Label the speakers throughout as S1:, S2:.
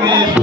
S1: বিশ্ব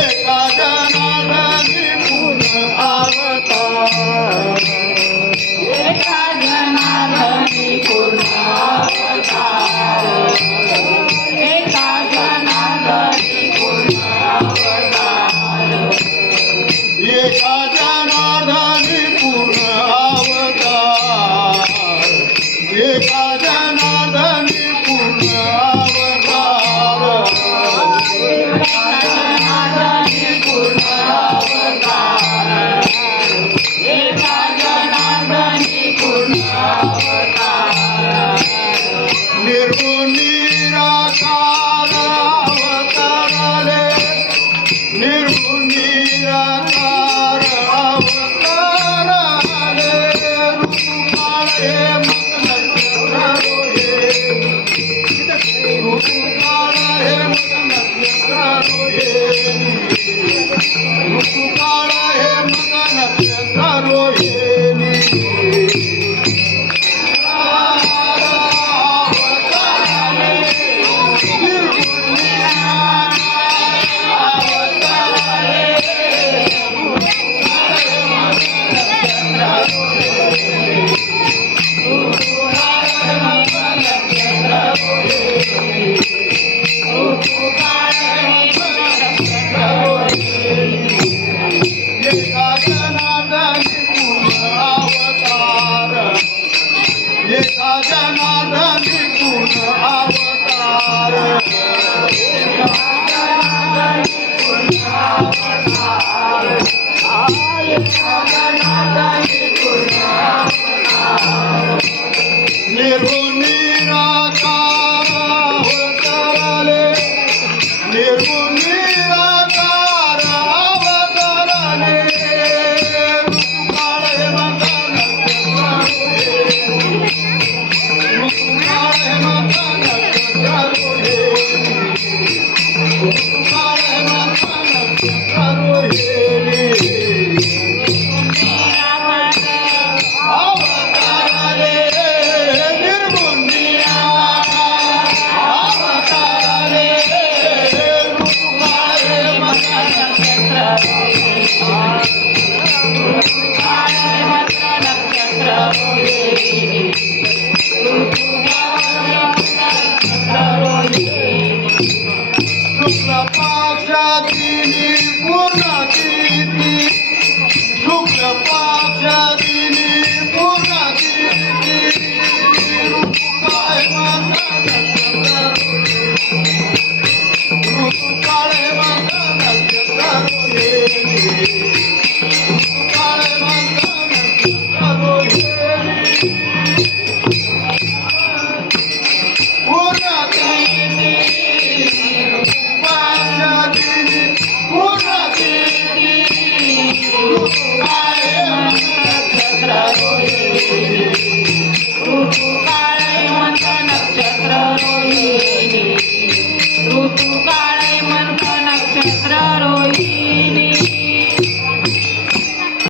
S1: एका जनाला निपुण आवता mira I'm Sanatana. নাকি পুনাকি